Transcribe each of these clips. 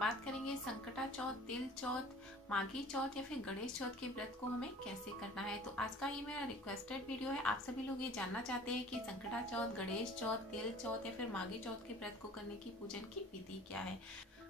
बात करेंगे संकटा चौथ, तिल चौथ, माघी चौथ या फिर गणेश चौथ के व्रत को हमें कैसे करना है। तो आज का ये मेरा रिक्वेस्टेड वीडियो है। आप सभी लोग ये जानना चाहते हैं कि संकटा चौथ, गणेश चौथ, तिल चौथ या फिर माघी चौथ के व्रत को करने की पूजन की विधि क्या है।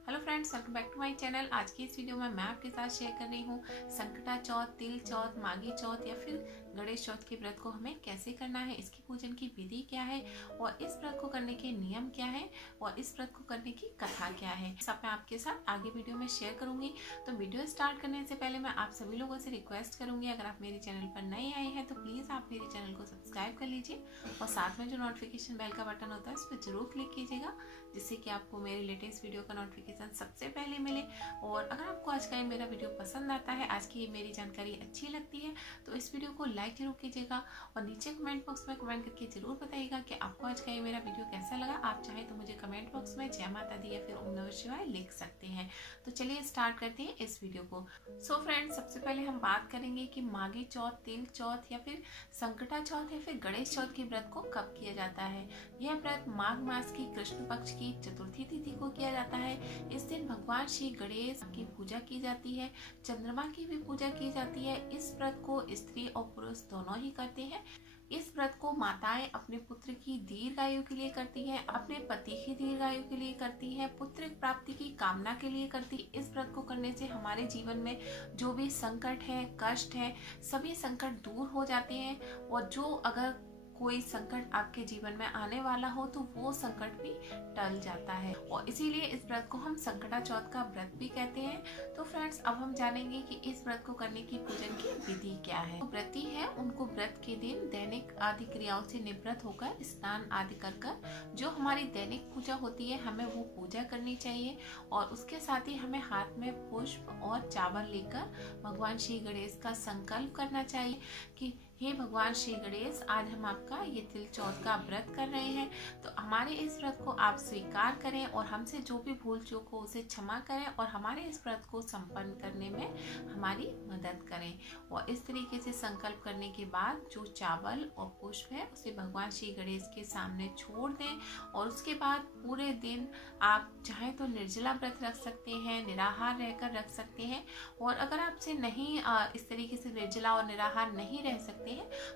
Hello friends, welcome back to my channel. आज की इस वीडियो में मैं आपके साथ शेयर कर रही हूँ संकटा चौथ, तिल चौथ, माघी चौथ या फिर गणेश चौथ के व्रत को हमें कैसे करना है, इसकी पूजन की विधि क्या है और इस व्रत को करने के नियम क्या है और इस व्रत को करने की कथा क्या है, सब मैं आपके साथ आगे वीडियो में शेयर करूंगी। तो वीडियो स्टार्ट करने से पहले मैं आप सभी लोगों से रिक्वेस्ट करूंगी, अगर आप मेरे चैनल पर नए आए हैं तो प्लीज आप मेरे चैनल को सब्सक्राइब कर लीजिए और साथ में जो नोटिफिकेशन बेल का बटन होता है उस पर जरूर क्लिक कीजिएगा, जिससे कि आपको मेरे लेटेस्ट वीडियो का नोटिफिकेशन सबसे पहले मिले। और अगर आपको आज का ये मेरा वीडियो पसंद आता है, आज की ये मेरी जानकारी अच्छी लगती है, तो इस वीडियो को लाइक जरूर कीजिएगा और नीचे कमेंट बॉक्स में कमेंट करके जरूर बताइएगा कि आपको आज का ये मेरा वीडियो कैसा लगा। आप चाहें तो मुझे कमेंट बॉक्स में जय माता दी या फिर ओम नमः शिवाय लिख सकते हैं। तो चलिए स्टार्ट करते हैं इस वीडियो को। सो फ्रेंड्स, सबसे पहले हम बात करेंगे कि माघी चौथ, तिल चौथ या फिर संकटा चौथ या फिर गणेश चौथ के व्रत को कब किया जाता है। यह व्रत माघ मास की कृष्ण पक्ष की चतुर्थी तिथि को किया जाता है। इस दिन भगवान श्री गणेश की पूजा की जाती है, चंद्रमा की भी पूजा की जाती है। इस व्रत को स्त्री और पुरुष दोनों ही करते हैं। इस व्रत को माताएं अपने पुत्र की दीर्घायु के लिए करती हैं, अपने पति की दीर्घायु के लिए करती हैं, पुत्र प्राप्ति की कामना के लिए करती। इस व्रत को करने से हमारे जीवन में जो भी संकट है, कष्ट है, सभी संकट दूर हो जाते हैं और जो अगर कोई संकट आपके जीवन में आने वाला हो तो वो संकट भी टल जाता है और इसीलिए इस व्रत को हम संकटा चौथ का व्रत भी कहते हैं। तो फ्रेंड्स, अब हम जानेंगे कि इस व्रत को करने की पूजन की विधि क्या है। तो व्रती है उनको व्रत के दिन दैनिक आदि क्रियाओं से निवृत्त होकर स्नान आदि कर जो हमारी दैनिक पूजा होती है हमें वो पूजा करनी चाहिए और उसके साथ ही हमें हाथ में पुष्प और चावल लेकर भगवान श्री गणेश का संकल्प करना चाहिए कि हे भगवान श्री गणेश, आज हम आपका ये तिल चौथ का व्रत कर रहे हैं, तो हमारे इस व्रत को आप स्वीकार करें और हमसे जो भी भूल चूक हो उसे क्षमा करें और हमारे इस व्रत को संपन्न करने में हमारी मदद करें। और इस तरीके से संकल्प करने के बाद जो चावल और पुष्प है उसे भगवान श्री गणेश के सामने छोड़ दें और उसके बाद पूरे दिन आप चाहे तो निर्जला व्रत रख सकते हैं, निराहार रहकर रख सकते हैं। और अगर आपसे नहीं इस तरीके से निर्जला और निराहार नहीं रह सकते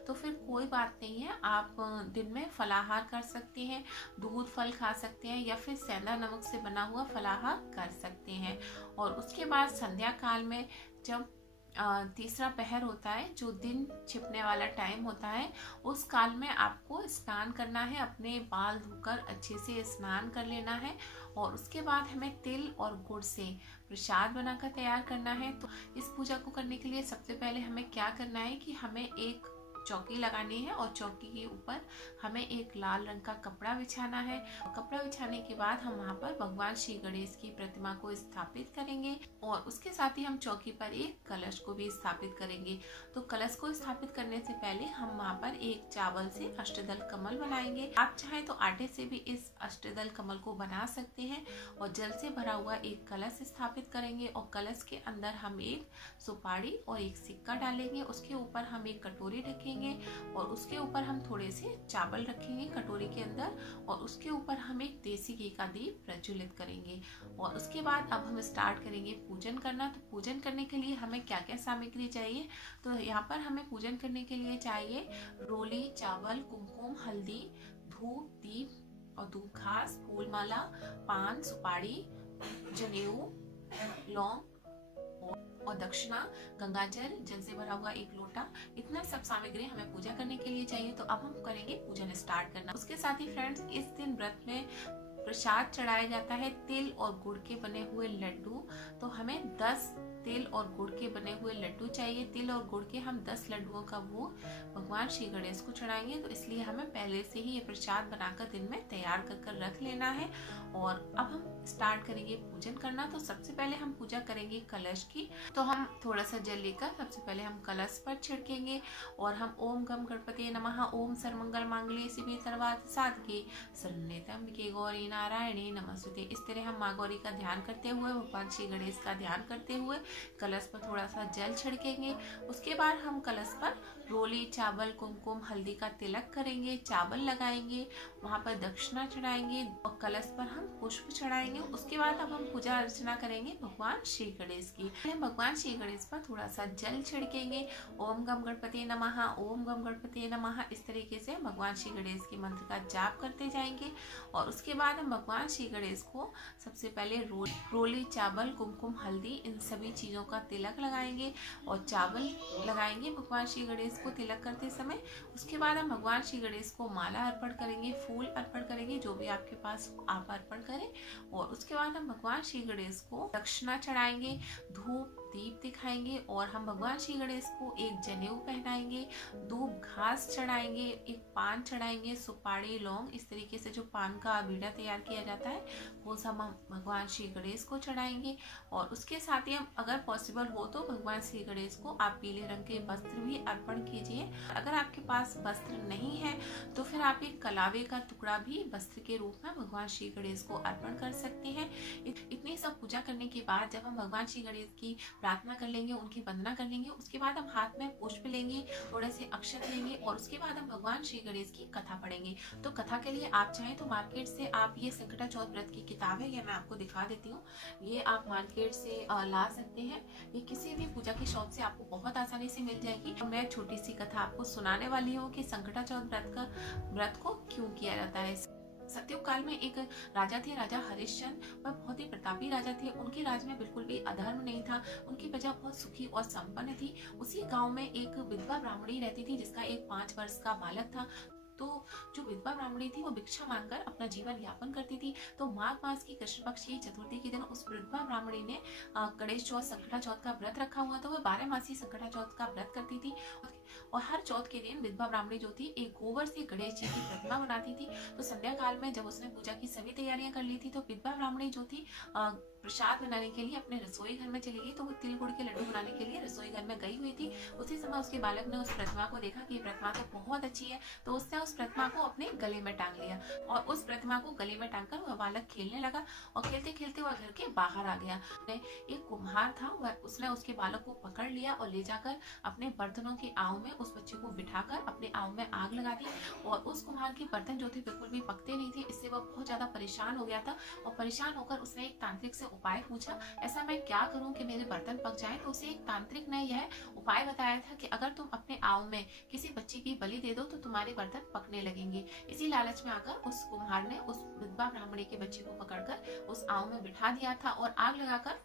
तो फिर कोई बात नहीं है, आप दिन में फलाहार कर सकते हैं, दूध फल खा सकते हैं या फिर सेंधा नमक से बना हुआ फलाहार कर सकते हैं। और उसके बाद संध्या काल में जब तीसरा पहर होता है, जो दिन छिपने वाला टाइम होता है, उस काल में आपको स्नान करना है, अपने बाल धोकर अच्छे से स्नान कर लेना है और उसके बाद हमें तिल और गुड़ से प्रसाद बनाकर तैयार करना है। तो इस पूजा को करने के लिए सबसे पहले हमें क्या करना है कि हमें एक चौकी लगानी है और चौकी के ऊपर हमें एक लाल रंग का कपड़ा बिछाना है। कपड़ा बिछाने के बाद हम वहाँ पर भगवान श्री गणेश की प्रतिमा को स्थापित करेंगे और उसके साथ ही हम चौकी पर एक कलश को भी स्थापित करेंगे। तो कलश को स्थापित करने से पहले हम वहाँ पर एक चावल से अष्टदल कमल बनाएंगे। आप चाहें तो आटे से भी इस अष्टदल कमल को बना सकते हैं और जल से भरा हुआ एक कलश स्थापित करेंगे और कलश के अंदर हम एक सुपारी और एक सिक्का डालेंगे। उसके ऊपर हम एक कटोरी रखेंगे और उसके ऊपर हम थोड़े से चावल रखेंगे कटोरी के अंदर और उसके ऊपर हम एक देसी घी का दीप प्रज्वलित करेंगे। और उसके बाद अब हम स्टार्ट करेंगे पूजन करना। तो पूजन करने के लिए हमें क्या क्या सामग्री चाहिए, तो यहाँ पर हमें पूजन करने के लिए चाहिए रोली, चावल, कुमकुम, हल्दी, धूप, दीप और धूप घास, फूल माला, पान, सुपारी, जनेऊ, लौंग और दक्षिणा, गंगाजल, जल से भरा हुआ एक लोटा। इतना सब सामग्री हमें पूजा करने के लिए चाहिए। तो अब हम करेंगे पूजन स्टार्ट करना। उसके साथ ही फ्रेंड्स, इस दिन व्रत में प्रसाद चढ़ाया जाता है तिल और गुड़ के बने हुए लड्डू। तो हमें 10 तिल और गुड़ के बने हुए लड्डू चाहिए। तिल और गुड़ के हम 10 लड्डुओं का वो भगवान श्री गणेश को चढ़ाएंगे, तो इसलिए हमें पहले से ही ये प्रसाद बनाकर दिन में तैयार कर रख लेना है। और अब हम स्टार्ट करेंगे पूजन करना। तो सबसे पहले हम पूजा करेंगे कलश की। तो हम थोड़ा सा जल लेकर सबसे पहले हम कलश पर छिड़केंगे और हम ओम गम गणपति नमः, ओम सर्वमंगल मांगल्ये शिवे सर्वार्थ साधके शरण्ये त्र्यंबके गौरी नारायणी नमस्तुते। इस तरह हम माँ गौरी का ध्यान करते हुए, भगवान श्री गणेश का ध्यान करते हुए कलश पर थोड़ा सा जल छिड़केंगे। उसके बाद हम कलश पर रोली, चावल, कुमकुम, हल्दी का तिलक करेंगे, चावल लगाएंगे, वहाँ पर दक्षिणा चढ़ाएंगे और कलश पर हम पुष्प चढ़ाएंगे। उसके बाद अब हम पूजा अर्चना करेंगे भगवान श्री गणेश की। हम भगवान श्री गणेश पर थोड़ा सा जल छिड़केंगे। ओम गम गणपति नमः, ओम गम गणपति नमः, इस तरीके से भगवान श्री गणेश के मंत्र का जाप करते जाएंगे। और उसके बाद हम भगवान श्री गणेश को सबसे पहले रोली, चावल, कुमकुम, हल्दी, इन सभी चीज़ों का तिलक लगाएंगे और चावल लगाएंगे भगवान श्री गणेश को तिलक करते समय। उसके बाद हम भगवान श्री गणेश को माला अर्पण करेंगे, फूल अर्पण करेंगे, जो भी आपके पास आप अर्पण करें। और उसके बाद हम भगवान श्री गणेश को दक्षिणा चढ़ाएंगे, धूप दीप दिखाएंगे और हम भगवान श्री गणेश को एक जनेऊ पहनाएंगे, धूप घास चढ़ाएंगे, एक पान चढ़ाएंगे, सुपारी, लौंग, इस तरीके से जो पान का बीड़ा तैयार किया जाता है वो सब हम भगवान श्री गणेश को चढ़ाएंगे। और उसके साथ ही हम अगर पॉसिबल हो तो भगवान श्री गणेश को आप पीले रंग के वस्त्र भी अर्पण कीजिए। अगर आपके पास वस्त्र नहीं है तो फिर आप एक कलावे का टुकड़ा भी वस्त्र के रूप में भगवान श्री गणेश को अर्पण कर सकते हैं। इतनी सब पूजा करने के बाद जब हम भगवान श्री गणेश की प्रार्थना कर लेंगे, उनकी वंदना कर लेंगे, उसके बाद हम हाथ में पुष्प लेंगे, थोड़े से अक्षत लेंगे और उसके बाद हम भगवान श्री गणेश की कथा पढ़ेंगे। तो कथा के लिए आप चाहें तो मार्केट से आप ये संकटा चौथ व्रत की किताब है, ये मैं आपको दिखा देती हूँ, ये आप मार्केट से ला सकते हैं। ये किसी भी पूजा की शॉप से आपको बहुत आसानी से मिल जाएगी। तो मैं छोटी सी कथा आपको सुनाने वाली हूँ कि संकटा चौथ व्रत को क्यों किया जाता है। सतयुग काल में एक राजा थे, राजा हरिश्चंद्र। वह बहुत ही प्रतापी राजा थे। उनके राज में बिल्कुल भी अधर्म नहीं था। उनकी प्रजा बहुत सुखी और संपन्न थी। उसी गांव में एक विधवा ब्राह्मणी रहती थी जिसका एक 5 वर्ष का बालक था। तो जो विधवा ब्राह्मणी थी वो भिक्षा मांगकर अपना जीवन यापन करती थी। तो माघ मास की कृष्ण पक्ष की चतुर्थी के दिन उस विधवा ब्राह्मणी ने गणेश चौथ, संकटा चौथ का व्रत रखा हुआ था। वह 12 मासी संकटा चौथ का व्रत करती थी और हर चौथ के दिन विधवा ब्राह्मणी जो थी एक गोबर से गणेश जी की प्रतिमा बनाती थी। तो संध्या काल में जब उसने पूजा की सभी तैयारियां कर ली थी तो विधवा ब्राह्मणी जो थी प्रसाद बनाने के लिए अपने रसोई घर में चली गई। तो वो तिल गुड़ के लड्डू बनाने के लिए रसोई घर में गई हुई थी। उसी समय उसके बालक ने उस प्रतिमा को देखा कि प्रतिमा तो बहुत अच्छी है, तो उसने उस प्रतिमा को अपने गले में टांग लिया और उस प्रतिमा को गले में टांगकर वह बालक खेलने लगा और खेलते खेलते वह घर के बाहर आ गया। एक कुम्हार था, वह उसने उसके बालक को पकड़ लिया और ले जाकर अपने बर्तनों की आव में उस बच्चे को बिठाकर अपने आव में आग लगा दी। और उस कुम्हार के बर्तन जो थे बिल्कुल भी पकते नहीं थे। इससे वह बहुत ज्यादा परेशान हो गया था और परेशान होकर उसने एक तांत्रिक से उपाय पूछा, ऐसा मैं क्या करूं कि मेरे बर्तन पक जाएं। तो उसे एक तांत्रिक ने यह उपाय बताया था कि अगर तुम अपने आव में किसी बच्चे की बलि दे दो तो तुम्हारे बर्तन पकने लगेंगे। इसी लालच में आकर उस कुम्हार ने उस विधवा ब्राह्मणी के बच्चे को पकड़कर उस आव में बिठा दिया था और आग लगाकर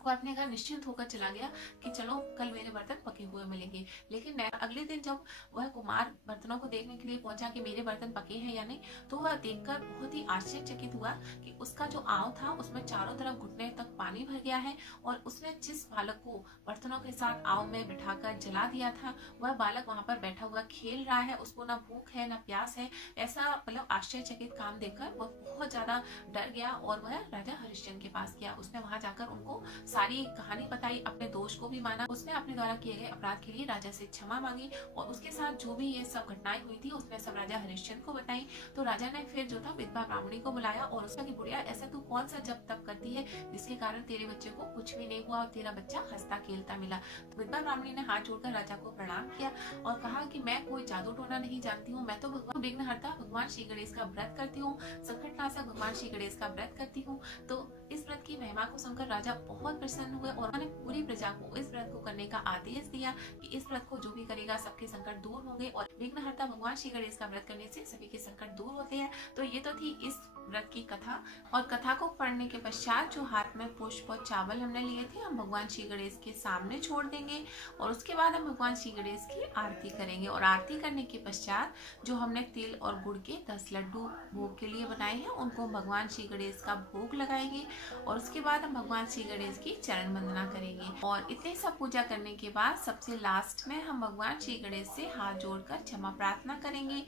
वो अपने घर निश्चिंत होकर चला गया कि चलो कल मेरे बर्तन पके हुए मिलेंगे। लेकिन अगले दिन जब वह कुमार बर्तनों को देखने के लिए पहुंचा कि मेरे बर्तन पके हैं या नहीं, तो वह देखकर बहुत ही आश्चर्यचकित हुआ कि उसका जो आव था उसमें चारों तरफ घुटने तक पानी भर गया है और उसने जिस बालक को बर्तनों के साथ आव में बिठाकर जला दिया था वह बालक वहां पर बैठा हुआ खेल रहा है, उसको ना भूख है ना प्यास है। ऐसा मतलब आश्चर्यचकित काम देखकर वह बहुत ज्यादा डर गया और वह राजा हरिश्चंद्र के पास गया। उसने वहां जाकर उनको सारी कहानी बताई, अपने दोष को भी माना। उसने अपने द्वारा किए गए अपराध के लिए राजा से क्षमा मांगी और उसके साथ जो भी ये सब घटनाएं हुई थी उसने सब राजा हरिश्चंद्र को बताई। तो राजा ने फिर जो था विधवा ब्राह्मणी को बुलाया और उसका कि बुढ़िया ऐसा तू कौन सा जप तप करती है जिसके कारण तेरे बच्चे को कुछ भी नहीं हुआ और तेरा बच्चा हंसता खेलता मिला। तो विधवा ब्राह्मणी ने हाथ जोड़कर राजा को प्रणाम किया और कहा कि मैं कोई जादू टोना नहीं जानती हूँ, मैं तो भगवान विघ्नहर्ता भगवान श्री गणेश का व्रत करती हूँ, संकटनाशक भगवान श्री गणेश का व्रत करती हूँ। तो इस व्रत की महिमा को सुनकर राजा बहुत प्रसन्न हुए और उन्होंने पूरी प्रजा को इस व्रत को करने का आदेश दिया कि इस व्रत को जो भी करेगा सबके संकट दूर होंगे और विघ्नहर्ता भगवान श्री गणेश का व्रत करने से सभी के संकट दूर होते हैं। तो ये तो थी इस व्रत की कथा। और कथा को पढ़ने के पश्चात जो हाथ में पुष्प और चावल हमने लिए थे हम भगवान श्री गणेश के सामने छोड़ देंगे और उसके बाद हम भगवान श्री गणेश की आरती करेंगे। और आरती करने के पश्चात जो हमने तिल और गुड़ के 10 लड्डू भोग के लिए बनाए हैं उनको भगवान श्री गणेश का भोग लगाएंगे और उसके बाद हम भगवान श्री गणेश की चरण वंदना करेंगे। और इतने सब पूजा करने के बाद सबसे लास्ट में हम भगवान श्री गणेश से हाथ जोड़कर क्षमा प्रार्थना करेंगे।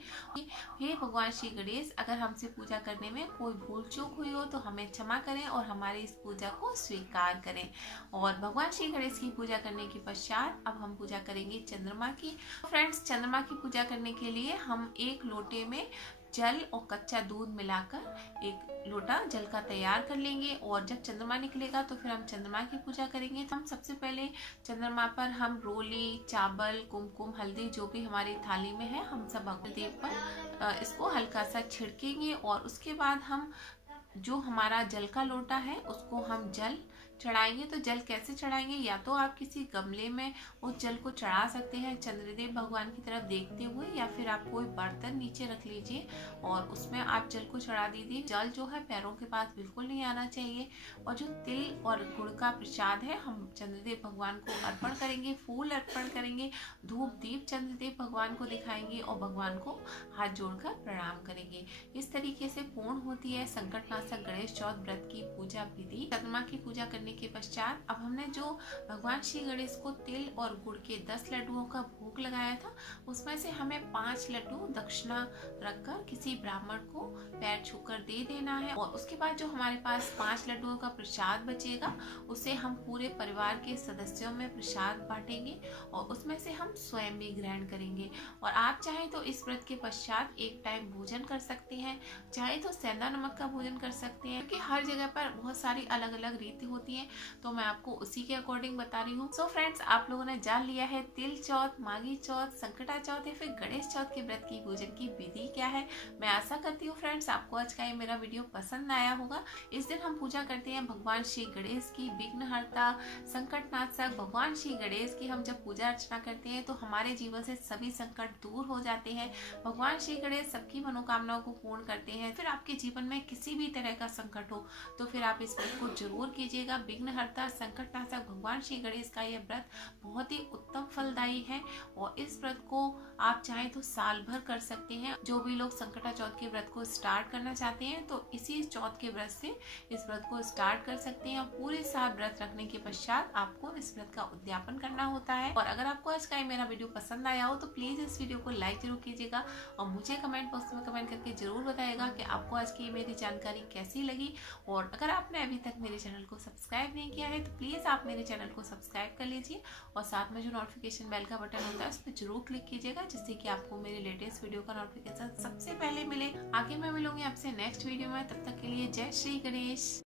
हे भगवान श्री गणेश, अगर हमसे पूजा करने में कोई भूल चूक हुई हो तो हमें क्षमा करें और हमारी इस पूजा को स्वीकार करें। और भगवान श्री गणेश की पूजा करने के पश्चात अब हम पूजा करेंगे चंद्रमा की। फ्रेंड्स, चंद्रमा की पूजा करने के लिए हम एक लोटे में जल और कच्चा दूध मिलाकर एक लोटा जल का तैयार कर लेंगे। और जब चंद्रमा निकलेगा तो फिर हम चंद्रमा की पूजा करेंगे। तो हम सबसे पहले चंद्रमा पर हम रोली, चावल, कुमकुम, हल्दी जो भी हमारी थाली में है हम सब भगवान देव पर इसको हल्का सा छिड़केंगे। और उसके बाद हम जो हमारा जल का लोटा है उसको हम जल चढ़ाएंगे। तो जल कैसे चढ़ाएंगे, या तो आप किसी गमले में उस जल को चढ़ा सकते हैं चंद्रदेव भगवान की तरफ देखते हुए, या फिर आप कोई बर्तन नीचे रख लीजिए और उसमें आप जल को चढ़ा दीजिए। जल जो है पैरों के पास बिल्कुल नहीं आना चाहिए। और जो तिल और गुड़ का प्रसाद है हम चंद्रदेव भगवान को अर्पण करेंगे, फूल अर्पण करेंगे, धूप दीप चंद्रदेव भगवान को दिखाएंगे और भगवान को हाथ जोड़कर प्रणाम करेंगे। इस तरीके से पूर्ण होती है संकटनाशक गणेश चौथ व्रत की पूजा विधि। चंद्रमा की पूजा करने के पश्चात अब हमने जो भगवान श्री गणेश को तिल और गुड़ के 10 लड्डुओं का भोग लगाया था उसमें से हमें 5 लड्डू दक्षिणा रखकर किसी ब्राह्मण को पैर छूकर दे देना है। और उसके बाद जो हमारे पास 5 लड्डुओं का प्रसाद बचेगा उसे हम पूरे परिवार के सदस्यों में प्रसाद बांटेंगे और उसमें से हम स्वयं भी ग्रहण करेंगे। और आप चाहे तो इस व्रत के पश्चात एक टाइम भोजन कर सकते हैं, चाहे तो सेंधा नमक का भोजन कर सकते हैं, क्योंकि हर जगह पर बहुत सारी अलग अलग रीति होती है तो मैं आपको उसी के अकॉर्डिंग बता रही हूँ। सो फ्रेंड्स, आप लोगों ने जान लिया है तिल चौथ, माघी चौथ, संकटा चौथ या फिर गणेश चौथ के व्रत की पूजन की विधि क्या है। मैं आशा करती हूँ फ्रेंड्स आपको आज का ये मेरा वीडियो पसंद आया होगा। इस दिन हम पूजा करते हैं भगवान श्री गणेश की, विघ्नहर्ता, संकटनाशक भगवान श्री गणेश की। हम जब पूजा अर्चना करते हैं तो हमारे जीवन से सभी संकट दूर हो जाते हैं। भगवान श्री गणेश सबकी मनोकामनाओं को पूर्ण करते हैं। फिर आपके जीवन में किसी भी तरह का संकट हो तो फिर आप इस व्रत को जरूर कीजिएगा। विघ्नहर्ता संकटनाशक भगवान श्री गणेश का यह व्रत बहुत ही उत्तम फलदायी है और इस व्रत को आप चाहे तो साल भर कर सकते हैं। जो भी लोग संकटा चौथ के व्रत को स्टार्ट करना चाहते हैं तो इसी चौथ के व्रत से इस व्रत को स्टार्ट कर सकते हैं। और पूरे साल व्रत रखने के पश्चात आपको इस व्रत का उद्यापन करना होता है। और अगर आपको आज का मेरा वीडियो पसंद आया हो तो प्लीज इस वीडियो को लाइक जरूर कीजिएगा और मुझे कमेंट बॉक्स में कमेंट करके जरूर बताइएगा कि आपको आज की मेरी जानकारी कैसी लगी। और अगर आपने अभी तक मेरे चैनल को सब्सक्राइब नहीं किया है तो प्लीज आप मेरे चैनल को सब्सक्राइब कर लीजिए और साथ में जो नोटिफिकेशन बेल का बटन होता है उस पर जरूर क्लिक कीजिएगा, जिससे कि आपको मेरे लेटेस्ट वीडियो का नोटिफिकेशन सबसे पहले मिले। आगे मैं मिलूंगी आपसे नेक्स्ट वीडियो में, तब तक के लिए जय श्री गणेश।